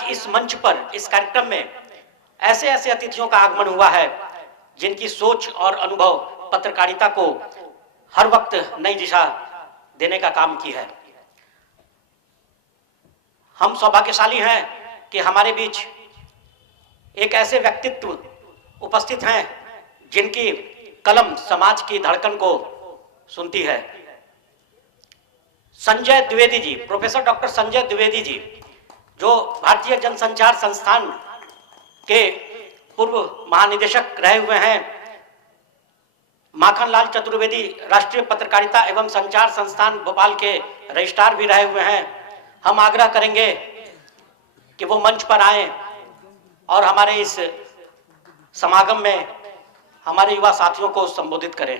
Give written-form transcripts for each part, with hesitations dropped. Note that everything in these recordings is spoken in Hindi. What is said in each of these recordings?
आज इस मंच पर, इस कार्यक्रम में ऐसे ऐसे अतिथियों का आगमन हुआ है जिनकी सोच और अनुभव पत्रकारिता को हर वक्त नई दिशा देने का काम की है। हम सौभाग्यशाली हैं कि हमारे बीच एक ऐसे व्यक्तित्व उपस्थित हैं जिनकी कलम समाज की धड़कन को सुनती है। संजय द्विवेदी जी, प्रोफेसर डॉक्टर संजय द्विवेदी जी, जो भारतीय जनसंचार संस्थान के पूर्व महानिदेशक रहे हुए हैं, माखनलाल चतुर्वेदी राष्ट्रीय पत्रकारिता एवं संचार संस्थान भोपाल के रजिस्ट्रार भी रहे हुए हैं। हम आग्रह करेंगे कि वो मंच पर आए और हमारे इस समागम में हमारे युवा साथियों को संबोधित करें।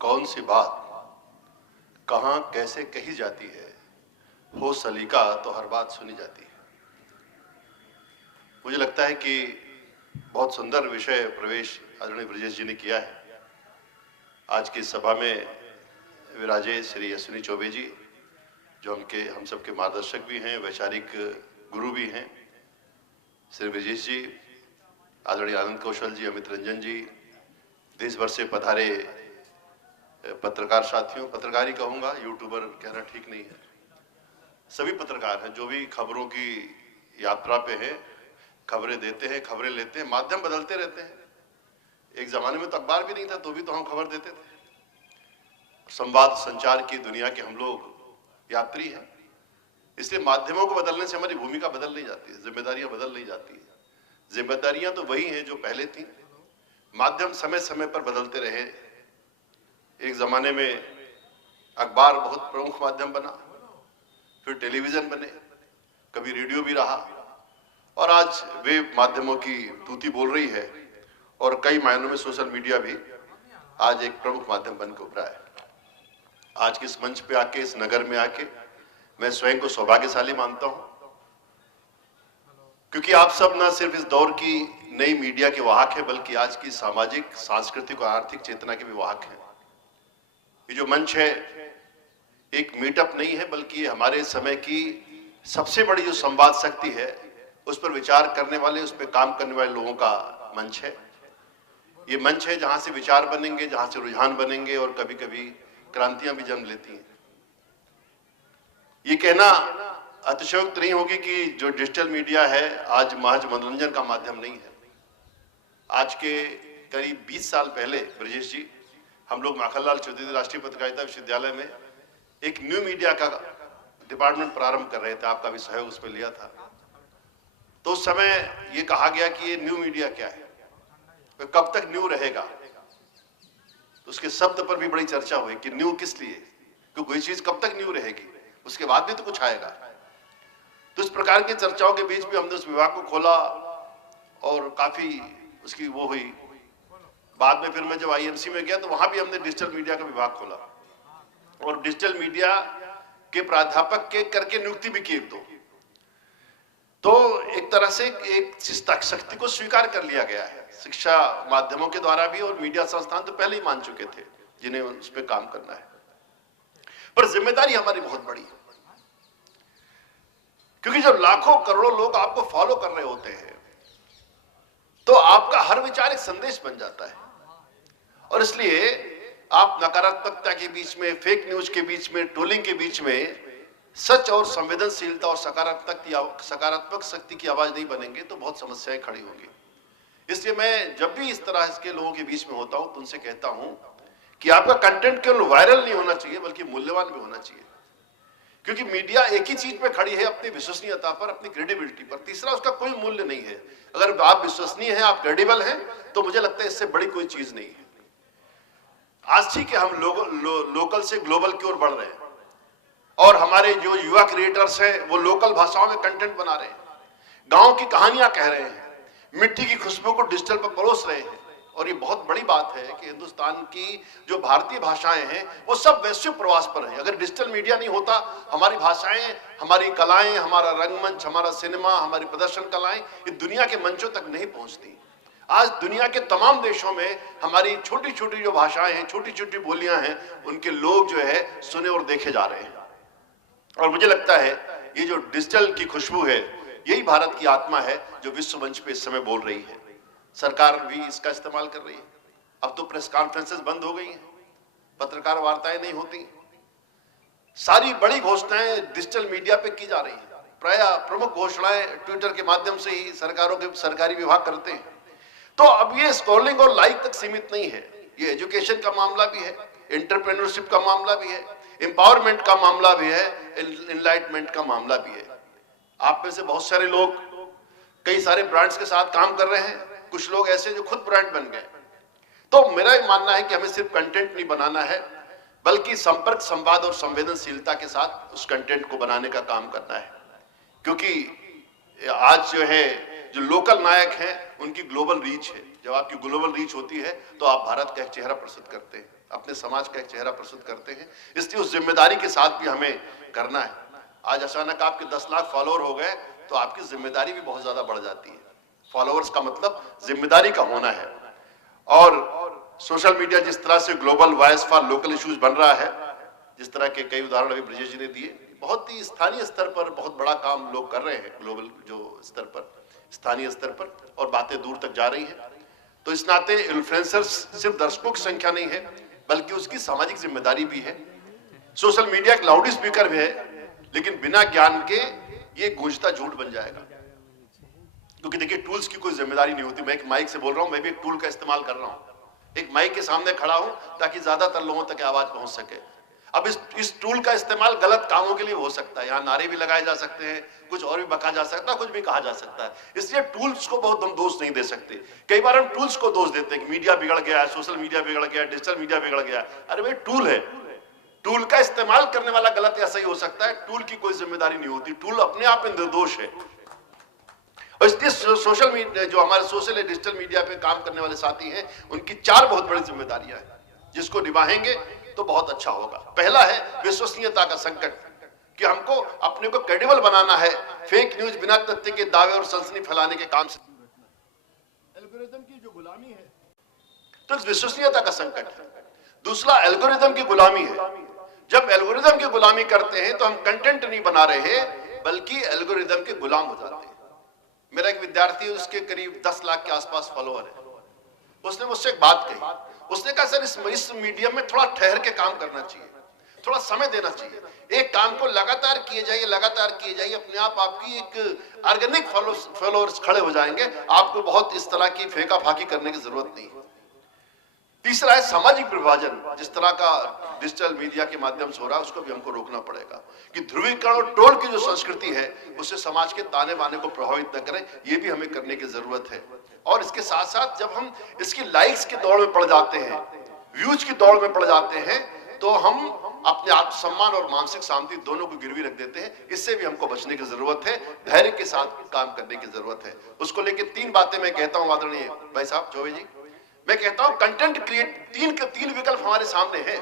कौन सी बात कहां कैसे कही जाती है, हो सलीका तो हर बात सुनी जाती है। मुझे लगता है कि बहुत सुंदर विषय प्रवेश आदरणीय ब्रजेश जी ने किया है। आज की सभा में विराजे श्री अश्विनी चौबे जी, जो हम सबके मार्गदर्शक भी हैं, वैचारिक गुरु भी हैं, श्री ब्रजेश जी, आदरणीय आनंद कौशल जी, अमित रंजन जी, देश भर से पधारे पत्रकार साथियों, पत्रकारी कहूंगा, यूट्यूबर कहना ठीक नहीं है, सभी पत्रकार हैं जो भी खबरों की यात्रा पे हैं, खबरें देते हैं, खबरें लेते हैं। माध्यम बदलते रहते हैं। एक जमाने में तो अखबार भी नहीं था, तो भी तो हम खबर देते थे। संवाद संचार की दुनिया के हम लोग यात्री हैं, इसलिए माध्यमों को बदलने से हमारी भूमिका बदल नहीं जाती है, जिम्मेदारियां बदल नहीं जाती है। जिम्मेदारियां तो वही हैं जो पहले थी, माध्यम समय समय पर बदलते रहे। एक जमाने में अखबार बहुत प्रमुख माध्यम बना, फिर टेलीविजन बने, कभी रेडियो भी रहा, और आज वे माध्यमों की तूती बोल रही है, और कई मायनों में सोशल मीडिया भी आज एक प्रमुख माध्यम बनकर उभरा है। आज के इस मंच पे आके, इस नगर में आके मैं स्वयं को सौभाग्यशाली मानता हूं, क्योंकि आप सब न सिर्फ इस दौर की नई मीडिया के वाहक हैं, बल्कि आज की सामाजिक, सांस्कृतिक और आर्थिक चेतना के भी वाहक हैं। ये जो मंच है एक मीटअप नहीं है, बल्कि ये हमारे समय की सबसे बड़ी जो संवाद शक्ति है, उस पर विचार करने वाले, उस पर काम करने वाले लोगों का मंच है। ये मंच है जहां से विचार बनेंगे, जहां से रुझान बनेंगे, और कभी कभी क्रांतियां भी जन्म लेती हैं। ये कहना अतिशयोक्ति नहीं होगी कि जो डिजिटल मीडिया है आज महज मनोरंजन का माध्यम नहीं है। आज के करीब 20 साल पहले ब्रजेश जी, हम लोग माखनलाल चतुर्वेदी राष्ट्रीय पत्रकारिता विश्वविद्यालय में एक न्यू मीडिया का डिपार्टमेंट प्रारंभ कर रहे थे, आपका भी सहयोग उसमें लिया था। तो उस समय ये कहा गया कि ये न्यू मीडिया क्या है, तो कब तक न्यू रहेगा। तो उसके शब्द पर भी बड़ी चर्चा हुई कि न्यू किस लिए, क्योंकि कोई चीज कब तक न्यू रहेगी, उसके बाद भी तो कुछ आएगा। तो इस प्रकार की चर्चाओं के बीच भी हमने उस विभाग को खोला और काफी उसकी वो हुई। बाद में फिर मैं जब आईएमसी में गया तो वहां भी हमने डिजिटल मीडिया का विभाग खोला, और डिजिटल मीडिया के प्राध्यापक के करके नियुक्ति भी की एक दो। तो एक तरह से एक शक्ति को स्वीकार कर लिया गया है, शिक्षा माध्यमों के द्वारा भी, और मीडिया संस्थान तो पहले ही मान चुके थे जिन्हें उस पर काम करना है। पर जिम्मेदारी हमारी बहुत बड़ी है, क्योंकि जब लाखों करोड़ों लोग आपको फॉलो कर रहे होते हैं तो आपका हर विचार एक संदेश बन जाता है। और इसलिए आप नकारात्मकता के बीच में, फेक न्यूज के बीच में, ट्रोलिंग के बीच में सच और संवेदनशीलता और सकारात्मक शक्ति की आवाज नहीं बनेंगे तो बहुत समस्याएं खड़ी होंगी। इसलिए मैं जब भी इस तरह के लोगों के बीच में होता हूं तो उनसे कहता हूं कि आपका कंटेंट केवल वायरल नहीं होना चाहिए, बल्कि मूल्यवान भी होना चाहिए। क्योंकि मीडिया एक ही चीज पे खड़ी है, अपनी विश्वसनीयता पर, अपनी क्रेडिबिलिटी पर। तीसरा उसका कोई मूल्य नहीं है। अगर आप विश्वसनीय हैं, आप क्रेडिबल हैं, तो मुझे लगता है इससे बड़ी कोई चीज नहीं है। आज ठीक है, हम लोकल से ग्लोबल की ओर बढ़ रहे हैं, और हमारे जो युवा क्रिएटर्स हैं वो लोकल भाषाओं में कंटेंट बना रहे हैं, गांव की कहानियां कह रहे हैं, मिट्टी की खुशबू को डिजिटल पर परोस रहे हैं। और ये बहुत बड़ी बात है कि हिंदुस्तान की जो भारतीय भाषाएं हैं वो सब वैश्विक प्रवास पर हैं। अगर डिजिटल मीडिया नहीं होता, हमारी भाषाएं, हमारी कलाएं, हमारा रंगमंच, हमारा सिनेमा, हमारी प्रदर्शन कलाएं ये दुनिया के मंचों तक नहीं पहुंचती। आज दुनिया के तमाम देशों में हमारी छोटी छोटी जो भाषाएं हैं, छोटी छोटी बोलियां हैं, उनके लोग जो है सुने और देखे जा रहे हैं। और मुझे लगता है ये जो डिजिटल की खुशबू है, यही भारत की आत्मा है जो विश्व मंच पे इस समय बोल रही है। सरकार भी इसका इस्तेमाल कर रही है। अब तो प्रेस कॉन्फ्रेंसेस बंद हो गई हैं, पत्रकार वार्ताएं नहीं होती, सारी बड़ी घोषणाएं डिजिटल मीडिया पे की जा रही है। प्राय प्रमुख घोषणाएं ट्विटर के माध्यम से ही सरकारों के सरकारी विभाग करते हैं। तो अब ये स्क्रॉलिंग और लाइक तक सीमित नहीं है, ये एजुकेशन का मामला भी है, एंटरप्रेन्योरशिप का मामला भी है, एम्पावरमेंट का मामला भी है, एनलाइटमेंट का मामला भी है। आप में से बहुत सारे लोग कई सारे ब्रांड्स के साथ काम कर रहे हैं, कुछ लोग ऐसे जो खुद ब्रांड बन गए। तो मेरा ये मानना है कि हमें सिर्फ कंटेंट नहीं बनाना है, बल्कि संपर्क, संवाद और संवेदनशीलता के साथ उस कंटेंट को बनाने का काम करना है। क्योंकि आज जो है, जो लोकल नायक हैं, उनकी ग्लोबल रीच है। जब आपकी ग्लोबल रीच होती है तो आप भारत का एक चेहरा प्रस्तुत करते हैं, अपने समाज का एक चेहरा प्रस्तुत करते हैं। इसलिए उस जिम्मेदारी के साथ भी हमें करना है। आज अचानक आपके 10 लाख फॉलोअर हो गए तो आपकी जिम्मेदारी भी बहुत ज्यादा बढ़ जाती है। फॉलोअर्स का मतलब जिम्मेदारी का होना है। और सोशल मीडिया जिस तरह से global voice for local issues बन रहा है, जिस तरह के कई उदाहरण अभी ब्रजेश जी ने दिए, बहुत ही स्थानीय स्तर पर बहुत बड़ा काम लोग कर रहे हैं, ग्लोबल जो स्तर पर, स्थानीय स्तर पर, और बातें दूर तक जा रही हैं। तो इस नाते इन्फ्लुएंसर्स सिर्फ दर्शकों की संख्या नहीं है, बल्कि उसकी सामाजिक जिम्मेदारी भी है। सोशल मीडिया एक लाउड स्पीकर भी है, लेकिन बिना ज्ञान के ये गूंजता झूठ बन जाएगा। क्योंकि देखिए, टूल्स की कोई जिम्मेदारी नहीं होती। मैं एक माइक से बोल रहा हूं, मैं भी एक टूल का इस्तेमाल कर रहा हूं, एक माइक के सामने खड़ा हूं ताकि ज्यादातर लोगों तक आवाज पहुंच सके। अब इस टूल का इस्तेमाल गलत कामों के लिए हो सकता है। यहाँ नारे भी लगाए जा सकते हैं, कुछ और भी बका जा सकता है, कुछ भी कहा जा सकता है। इसलिए टूल्स को बहुत हम दोष नहीं दे सकते। कई बार हम टूल्स को दोष देते हैं कि मीडिया बिगड़ गया है, सोशल मीडिया बिगड़ गया, डिजिटल मीडिया बिगड़ गया। अरे भाई, टूल है, टूल का इस्तेमाल करने वाला गलत या सही हो सकता है, टूल की कोई जिम्मेदारी नहीं होती। टूल अपने आप में निर्दोष है। और इसलिए सोशल मीडिया, जो हमारे सोशल या डिजिटल मीडिया पे काम करने वाले साथी हैं, उनकी 4 बहुत बड़ी जिम्मेदारियां हैं, जिसको निभाएंगे तो बहुत अच्छा होगा। पहला है विश्वसनीयता का संकट, कि हमको अपने को क्रेडिबल बनाना है। फेक न्यूज, बिना तथ्य के दावे और सनसनी फैलाने के काम से एल्गोरिथम की जो गुलामी है, तो विश्वसनीयता का संकट है। दूसरा, एल्गोरिथम की गुलामी है। जब एल्गोरिथम की गुलामी करते हैं तो हम कंटेंट नहीं बना रहे, बल्कि एल्गोरिथम के गुलाम हो जाते हैं। मेरा एक विद्यार्थी, उसके करीब 10 लाख के आसपास फॉलोअर है। उसने मुझसे एक बात कही। उसने कहा, सर इस मीडियम में थोड़ा ठहर के काम करना चाहिए, थोड़ा समय देना चाहिए। एक काम को लगातार किए जाइए, लगातार किए जाइए, अपने आप आपकी एक ऑर्गेनिक फॉलोअर्स खड़े हो जाएंगे। आपको बहुत इस तरह की फेंका फाकी करने की जरूरत नहीं है। तीसरा है सामाजिक विभाजन। जिस तरह का डिजिटल मीडिया के माध्यम से हो रहा है, उसको भी हमको रोकना पड़ेगा कि ध्रुवीकरण और टोल की जो संस्कृति है, उससे समाज के ताने बाने को प्रभावित न करें। ये भी हमें करने की जरूरत है। और इसके साथ साथ जब हम इसकी लाइक्स की दौड़ में पड़ जाते हैं, व्यूज की दौड़ में पड़ जाते हैं, तो हम अपने आत्मसम्मान और मानसिक शांति दोनों को गिरवी रख देते हैं। इससे भी हमको बचने की जरूरत है, धैर्य के साथ काम करने की जरूरत है। उसको लेकर 3 बातें मैं कहता हूं आदरणीय भाई साहब चौबे जी। मैं कहता हूं कंटेंट क्रिएट, 3 विकल्प हमारे सामने हैं।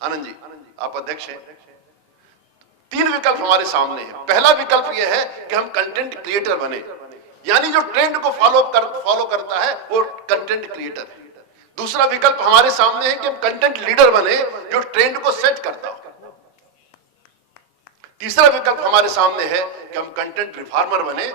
आनंद जी, आप अध्यक्ष हैं। 3 विकल्प हमारे सामने हैं। पहला विकल्प यह है कि हम कंटेंट क्रिएटर बने, यानी जो ट्रेंड को फॉलो करता है वो कंटेंट क्रिएटर है। दूसरा विकल्प हमारे सामने है कि हम कंटेंट लीडर बने, जो ट्रेंड को सेट करता हो। तीसरा विकल्प हमारे सामने है कि हम कंटेंट रिफॉर्मर बने,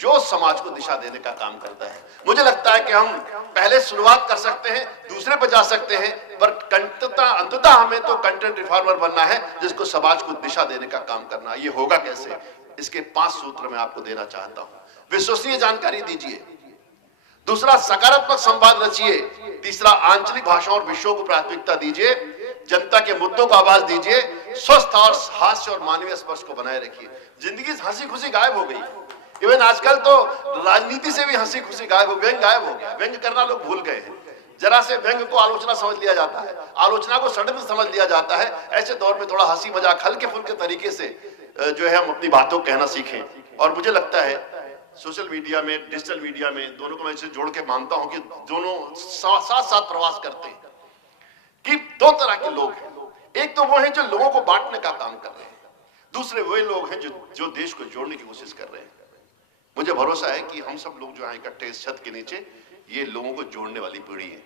जो समाज को दिशा देने का काम करता है। मुझे लगता है कि हम पहले शुरुआत कर सकते हैं, दूसरे पर जा सकते हैं, पर अंततः हमें तो कंटेंट रिफॉर्मर बनना है, जिसको समाज को दिशा देने का काम करना है। ये होगा कैसे? इसके 5 सूत्र मैं आपको देना चाहता हूं। विश्वसनीय जानकारी दीजिए। दूसरा, सकारात्मक संवाद रचिए। तीसरा, आंचलिक भाषाओं और विषयों को प्राथमिकता दीजिए। जनता के मुद्दों को आवाज दीजिए। स्वस्थ और हास्य और मानवीय स्पर्श को बनाए रखिए। जिंदगी से हंसी खुशी गायब हो गई। इवन आजकल तो राजनीति से भी हंसी खुशी गायब हो गई, गायब हो गया। व्यंग करना लोग भूल गए हैं। जरा से व्यंग को आलोचना समझ लिया जाता है, आलोचना को षड्यंत्र समझ लिया जाता है। ऐसे दौर में थोड़ा हंसी मजाक, हल्के फुल्के तरीके से जो है हम अपनी बातों को कहना सीखें। और मुझे लगता है सोशल मीडिया में, डिजिटल मीडिया में, दोनों को मैं इसे जोड़ के मानता हूं कि दोनों साथ साथ प्रवास करते हैं। कि 2 तरह के लोग हैं। एक तो वो हैं जो लोगों को बांटने का काम कर रहे हैं, दूसरे वही लोग हैं जो देश को जोड़ने की कोशिश कर रहे हैं। मुझे भरोसा है कि हम सब लोग जो हैं इकट्ठे इस छत के नीचे ये लोगों को जोड़ने वाली पीढ़ी है,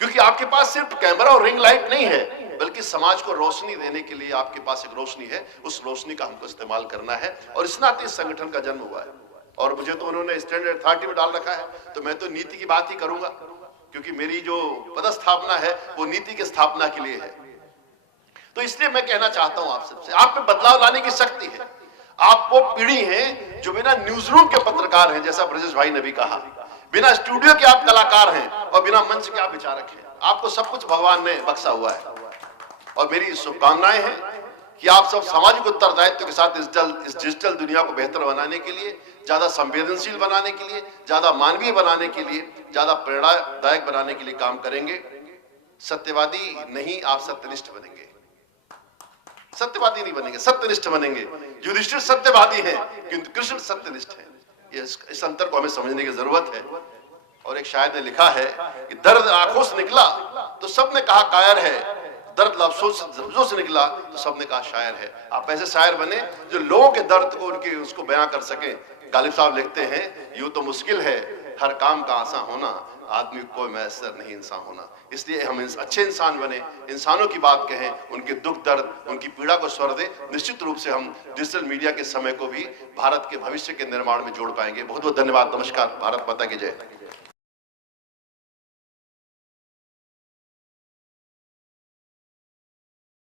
क्योंकि आपके पास सिर्फ कैमरा और रिंग लाइट नहीं है, बल्कि समाज को रोशनी देने के लिए आपके पास एक रोशनी है। उस रोशनी का हमको इस्तेमाल करना है और इस नाते इस संगठन का जन्म हुआ है। और मुझे तो उन्होंने स्टैंडर्ड अथॉरिटी में डाल रखा है, तो मैं तो नीति की बात ही करूंगा, क्योंकि मेरी जो पदस्थापना है वो नीति की स्थापना के लिए है। तो इसलिए मैं कहना चाहता हूं आप सबसे, आप में बदलाव लाने की शक्ति है। आप वो पीढ़ी हैं जो बिना न्यूज रूम के पत्रकार हैं, जैसा ब्रजेश भाई ने भी कहा, बिना स्टूडियो के आप कलाकार हैं और बिना मंच के आप विचारक हैं। आपको सब कुछ भगवान ने बख्शा हुआ है और मेरी शुभकामनाएं हैं कि आप सब सामाजिक उत्तरदायित्व के साथ इस डिजिटल दुनिया को बेहतर बनाने के लिए, ज्यादा संवेदनशील बनाने के लिए, ज्यादा मानवीय बनाने के लिए, ज्यादा प्रेरणादायक बनाने के लिए काम करेंगे। सत्यवादी नहीं, आप सत्यनिष्ठ बनेंगे। सत्यवादी नहीं बनेंगे, सत्यनिष्ठ बनेंगे। युधिष्ठिर सत्यवादी हैं किंतु कृष्ण सत्यनिष्ठ हैं। इस अंतर को हमें समझने की जरूरत है। और एक शायर ने लिखा है कि दर्द आंखों से निकला तो सबने कहा कायर है, दर्द लफ्जों से निकला तो सबने कहा शायर है। आप ऐसे शायर बने जो लोगों के दर्द को उनके उसको बयां कर सके। गालिब साहब लिखते हैं, यूं तो मुश्किल है हर काम का आसान होना, आदमी को कोई मैसर नहीं इंसान होना। इसलिए हम अच्छे इंसान बने, इंसानों की बात कहें, उनके दुख दर्द, उनकी पीड़ा को स्वर दें। निश्चित रूप से हम डिजिटल मीडिया के समय को भी भारत के भविष्य के निर्माण में जोड़ पाएंगे। बहुत बहुत धन्यवाद। नमस्कार। भारत माता की जय।